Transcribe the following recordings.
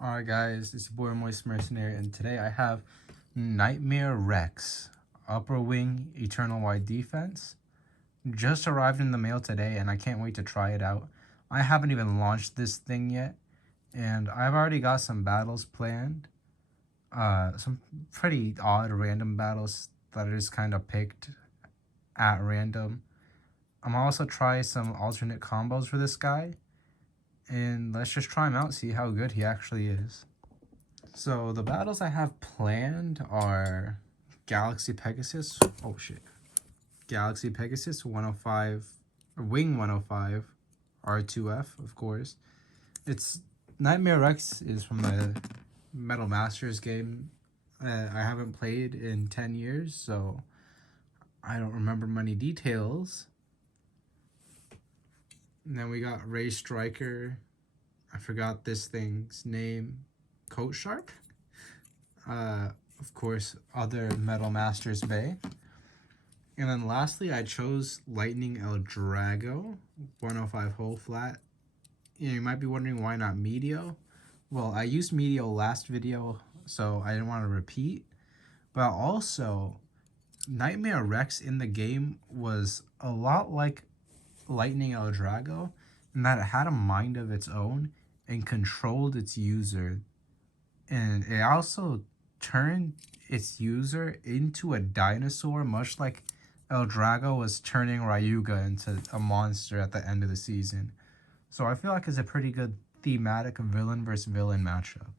Alright guys, it's your boy Moist Mercenary, and today I have Nightmare Rex, Upper Wing Eternal Wide Defense. Just arrived in the mail today and I can't wait to try it out. I haven't even launched this thing yet, and I've already got some battles planned. Some pretty odd random battles that I just kind of picked at random. I'm also trying some alternate combos for this guy, and let's just try him out, see how good he actually is. So the battles I have planned are Galaxy Pegasus. Oh shit. Galaxy Pegasus 105, Wing 105, R2F, of course. It's Nightmare Rex is from the Metal Masters game. I haven't played in 10 years, so I don't remember many details. And then we got Ray Striker. I forgot this thing's name. Coat Sharp. Of course, other Metal Masters Bay. And then lastly, I chose Lightning El Drago, 105 Whole Flat. You might be wondering why not Medio. Well, I used Medio last video, so I didn't want to repeat. But also, Nightmare Rex in the game was a lot like Lightning El Drago, in that it had a mind of its own and controlled its user. And it also turned its user into a dinosaur, much like El Drago was turning Ryuga into a monster at the end of the season. So I feel like it's a pretty good thematic villain versus villain matchup.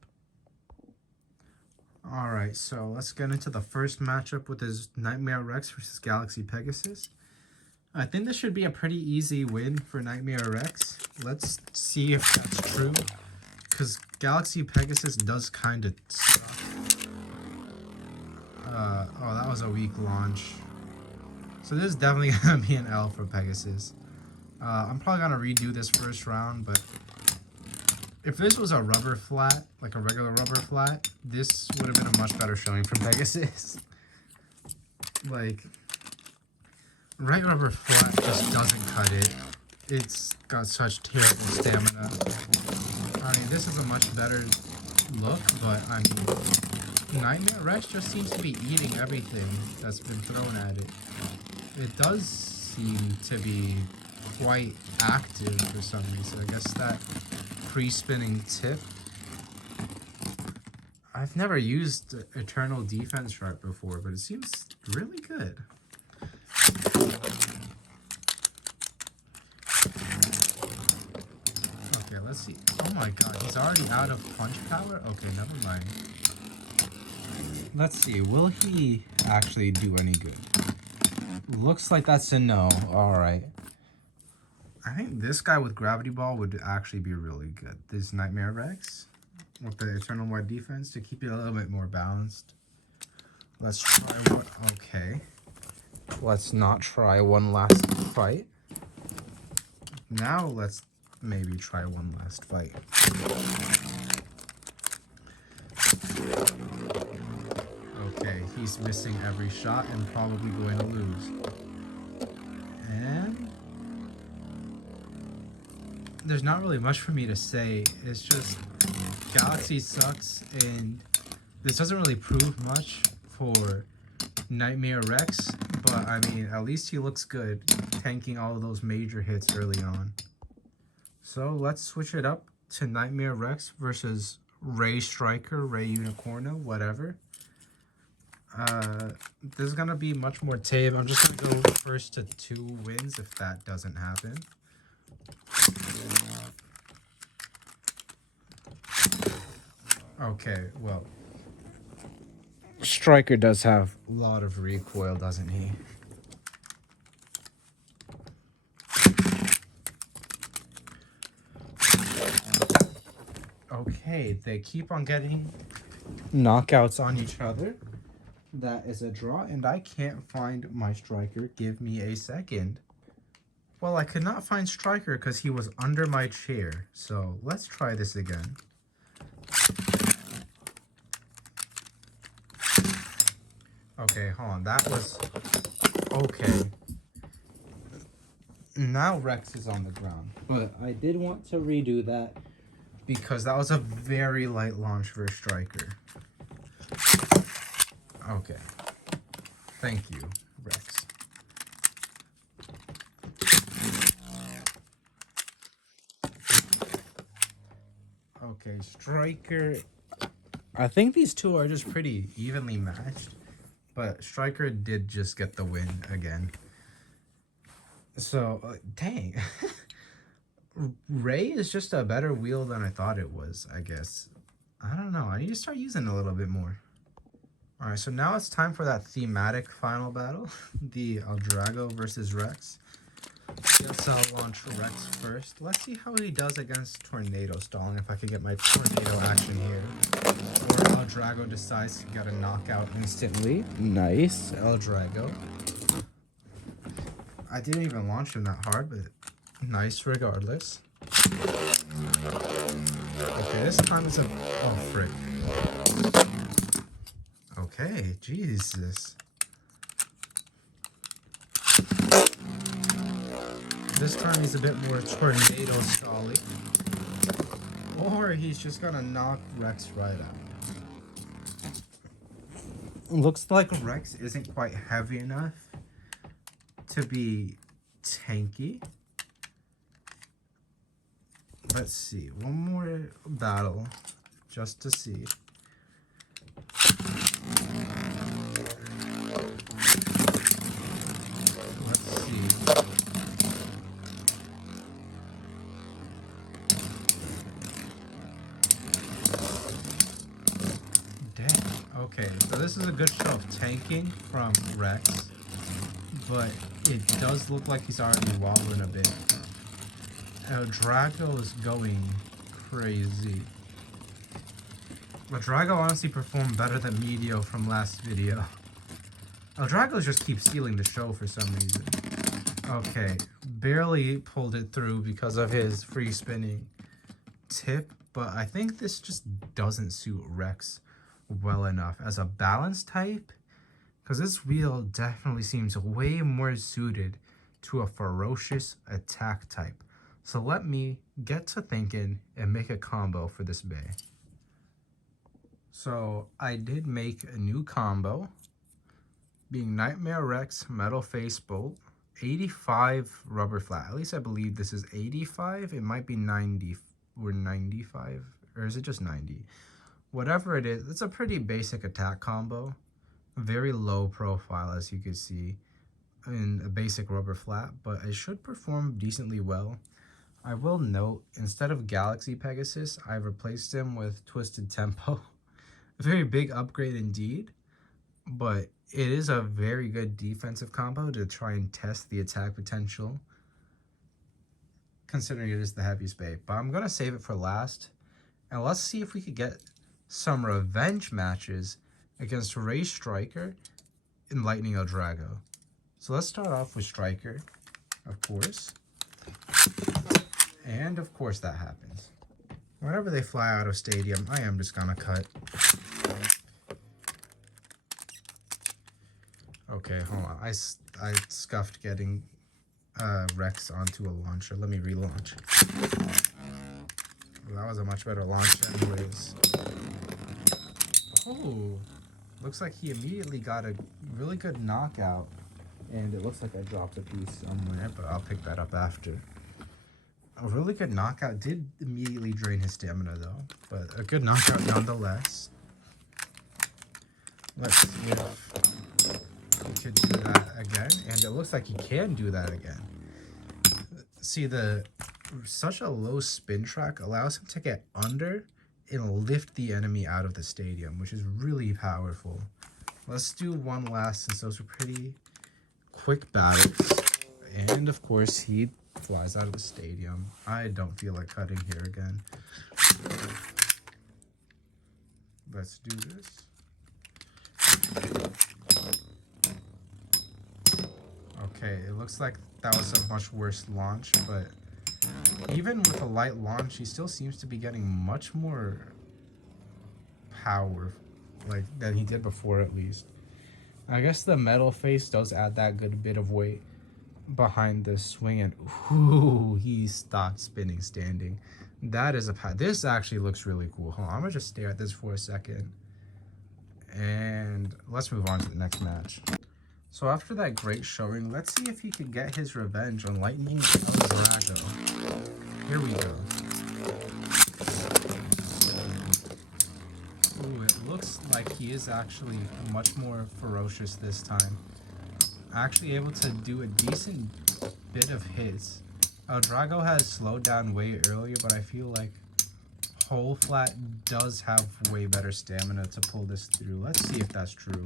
Alright, so let's get into the first matchup with his Nightmare Rex versus Galaxy Pegasus. I think this should be a pretty easy win for Nightmare Rex. Let's see if that's true, because Galaxy Pegasus does kind of suck. Oh, that was a weak launch. So this is definitely going to be an L for Pegasus. I'm probably going to redo this first round, but if this was a rubber flat, like a regular rubber flat, this would have been a much better showing from Pegasus. Like, right rubber flat just doesn't cut it. It's got such terrible stamina. I mean, this is a much better look, but I mean, Nightmare Rex just seems to be eating everything that's been thrown at it. It does seem to be quite active for some reason. I guess that pre-spinning tip. I've never used Eternal Defense Sharp before, but it seems really good. Okay, let's see. Oh my god, he's already out of punch power? Okay, never mind. Let's see, will he actually do any good? Looks like that's a no. Alright. I think this guy with Gravity Ball would actually be really good. This Nightmare Rex with the Eternal Wide Defense to keep it a little bit more balanced. Let's try one. Okay. Let's not try one last fight. Now let's maybe try one last fight. Okay, he's missing every shot and probably going to lose. And there's not really much for me to say. It's just Galaxy sucks, and this doesn't really prove much for Nightmare Rex, but I mean, at least he looks good, tanking all of those major hits early on. So let's switch it up to Nightmare Rex versus Ray Striker, Ray Unicorno, whatever. This is gonna be much more tame. I'm just gonna go first to 2 wins if that doesn't happen. Okay, well, Striker does have a lot of recoil, doesn't he? Okay, they keep on getting knockouts on each other. That is a draw, and I can't find my Striker. Give me a second. Well, I could not find Striker because he was under my chair. So let's try this again. Okay, hold on. That was okay. Now Rex is on the ground. But I did want to redo that because that was a very light launch for a striker. Okay. Thank you, Rex. Okay, striker. I think these two are just pretty evenly matched, but striker did just get the win again. So, dang. Ray is just a better wheel than I thought it was, I guess. I don't know. I need to start using it a little bit more. Alright, so now it's time for that thematic final battle. The Eldrago versus Rex. Guess I'll launch Rex first. Let's see how he does against Tornado Stalling, if I can get my Tornado action here. Or Eldrago decides to get a knockout instantly. Nice, Eldrago. I didn't even launch him that hard, but nice regardless. Okay, this time it's a... oh, frick. Okay, Jesus. This time he's a bit more Tornado Stalling. Or he's just gonna knock Rex right out. Looks like Rex isn't quite heavy enough to be tanky. Let's see, one more battle just to see. Let's see. Dang. Okay, so this is a good show of tanking from Rex, but it does look like he's already wobbling a bit. Drago is going crazy. But Drago honestly performed better than Medio from last video. Drago just keeps stealing the show for some reason. Okay, barely pulled it through because of his free spinning tip, but I think this just doesn't suit Rex well enough as a balance type, because this wheel definitely seems way more suited to a ferocious attack type. So let me get to thinking and make a combo for this bay. So I did make a new combo, being Nightmare Rex, Metal Face Bolt, 85 Rubber Flat. At least I believe this is 85. It might be 90 or 95, or is it just 90? Whatever it is, it's a pretty basic attack combo. Very low profile, as you can see, in a basic Rubber Flat, but it should perform decently well. I will note, instead of Galaxy Pegasus, I've replaced him with Twisted Tempo. A very big upgrade indeed, but it is a very good defensive combo to try and test the attack potential, considering it is the heaviest bay. But I'm going to save it for last, and let's see if we could get some revenge matches against Ray Striker and Lightning Eldrago. So let's start off with Striker, of course. And of course that happens. Whenever they fly out of stadium, I am just gonna cut. Okay, hold on. I scuffed getting Rex onto a launcher. Let me relaunch. Well, that was a much better launch anyways. Oh, looks like he immediately got a really good knockout. And it looks like I dropped a piece somewhere, but I'll pick that up after. A really good knockout did immediately drain his stamina though, but a good knockout nonetheless. Let's see if he could do that again, and it looks like he can do that again. See, such a low spin track allows him to get under and lift the enemy out of the stadium, which is really powerful. Let's do one last, since those were pretty quick battles. And of course he flies out of the stadium. I don't feel like cutting here again. Let's do this. Okay, it looks like that was a much worse launch, but even with a light launch, he still seems to be getting much more power, like, than he did before at least. I guess the metal face does add that good bit of weight behind the swing, and ooh, he stopped spinning standing. That is a pack. This actually looks really cool. Hold on, I'm gonna just stare at this for a second. And let's move on to the next match. So after that great showing, let's see if he can get his revenge on Lightning El Drago. Here we go. Ooh, it looks like he is actually much more ferocious this time. Actually able to do a decent bit of hits. El Drago has slowed down way earlier, but I feel like Whole Flat does have way better stamina to pull this through. Let's see if that's true.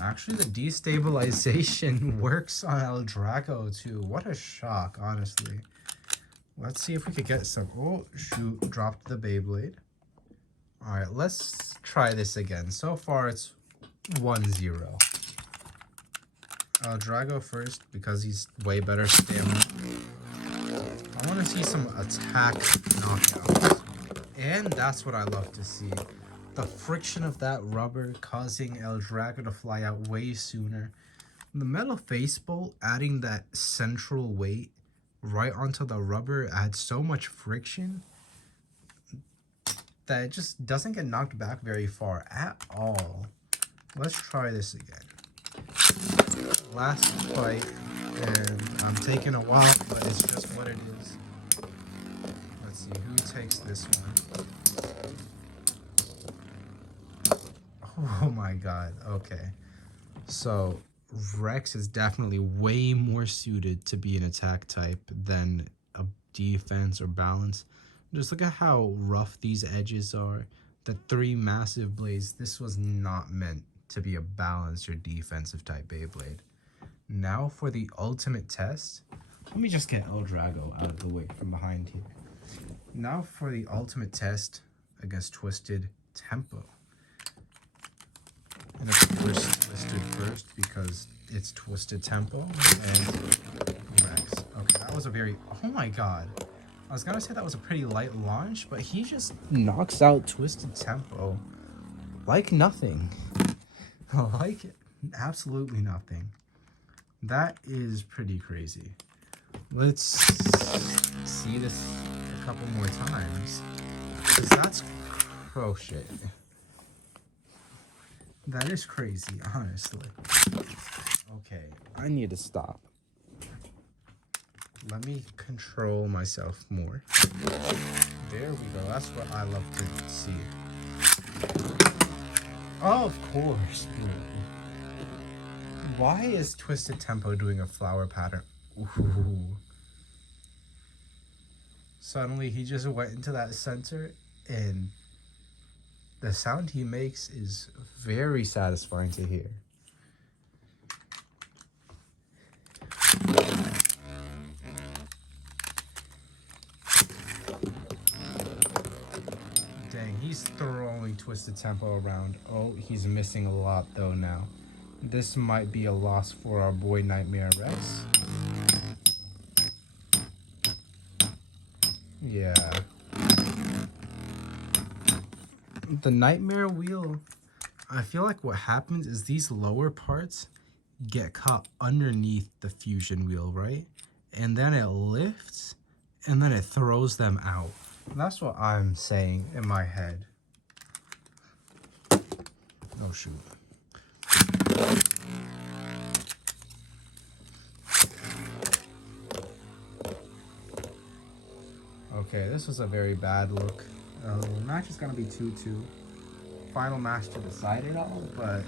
Actually, the destabilization works on El Drago too. What a shock, honestly. Let's see if we could get some... Oh, shoot. Dropped the Beyblade. Alright, let's try this again. So far, it's 1-0. El Drago first because he's way better stamina. I want to see some attack knockouts. And that's what I love to see. The friction of that rubber causing El Drago to fly out way sooner. The metal face bolt adding that central weight right onto the rubber adds so much friction that it just doesn't get knocked back very far at all. Let's try this again. Last fight, and I'm taking a while, but it's just what it is. Let's see who takes this one. Oh my god, okay. So Rex is definitely way more suited to be an attack type than a defense or balance. Just look at how rough these edges are. The 3 massive blades. This was not meant to be a balance or defensive type Beyblade. Now for the ultimate test. Let me just get El Drago out of the way from behind here. Now for the ultimate test against Twisted Tempo. And of course, Twisted first because it's Twisted Tempo and Rex. Okay, that was a very... Oh my god. I was gonna say that was a pretty light launch, but he just knocks out Twisted Tempo like nothing. Like absolutely nothing. That is pretty crazy. Let's see this a couple more times. Because that's... Oh shit. That is crazy, honestly. Okay, I need to stop. Let me control myself more. There we go. That's what I love to see. Oh, of course. Why is Twisted Tempo doing a flower pattern? Ooh. Suddenly, he just went into that center, and the sound he makes is very satisfying to hear. Dang, he's throwing Twisted Tempo around. Oh, he's missing a lot though now. This might be a loss for our boy Nightmare Rex. Yeah. The Nightmare Wheel, I feel like what happens is these lower parts get caught underneath the fusion wheel, right? And then it lifts, and then it throws them out. That's what I'm saying in my head. Oh, shoot. Okay, this was a very bad look. The match is going to be 2-2. Final match to decide it all, but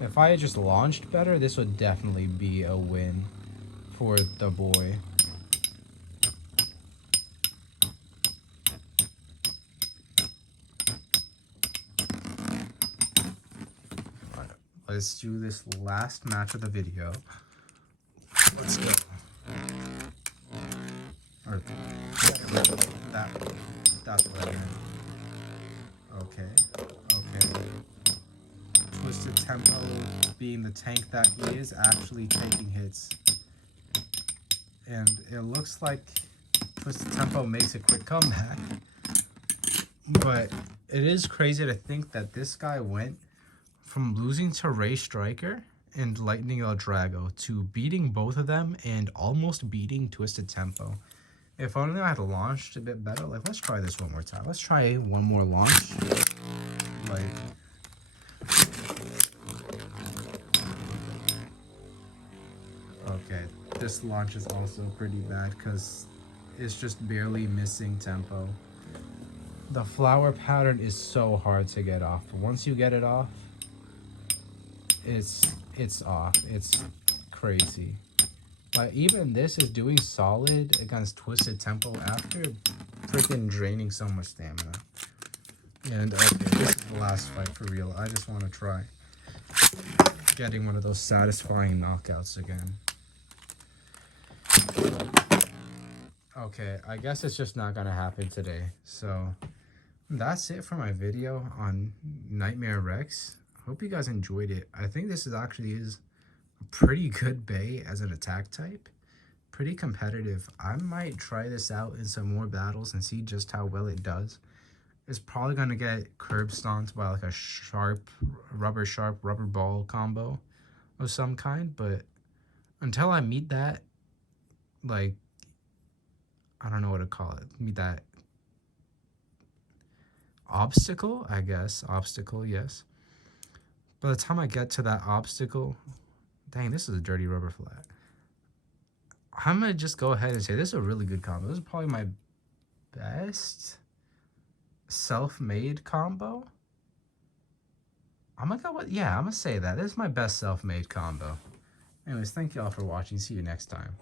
if I had just launched better, this would definitely be a win for the boy. Let's do this last match of the video. Let's go. Or that's what I meant. Okay. Okay. Twisted Tempo, being the tank that he is, actually taking hits. And it looks like Twisted Tempo makes a quick comeback. But it is crazy to think that this guy went from losing to Ray Striker and Lightning El Drago to beating both of them and almost beating Twisted Tempo. If only I had launched a bit better. Like, let's try this one more time. Let's try one more launch. Like, okay, this launch is also pretty bad because it's just barely missing tempo. The flower pattern is so hard to get off. Once you get it off, it's off. It's crazy. Like, even this is doing solid against twisted tempo after freaking draining so much stamina. And okay, this is the last fight for real. I just want to try getting one of those satisfying knockouts again. Okay, I guess it's just not gonna happen today. So that's it for my video on Nightmare Rex. Hope you guys enjoyed it. I think this is actually a pretty good bay as an attack type. Pretty competitive. I might try this out in some more battles and see just how well it does. It's probably gonna get curb stomped by like a sharp rubber ball combo of some kind, but until I meet that, like, I don't know what to call it, meet that obstacle, I guess. Obstacle, yes. By the time I get to that obstacle, dang, this is a dirty rubber flat. I'm gonna just go ahead and say this is a really good combo. This is probably my best self-made combo. I'm gonna go with, yeah, I'm gonna say that. This is my best self-made combo. Anyways, thank y'all for watching. See you next time.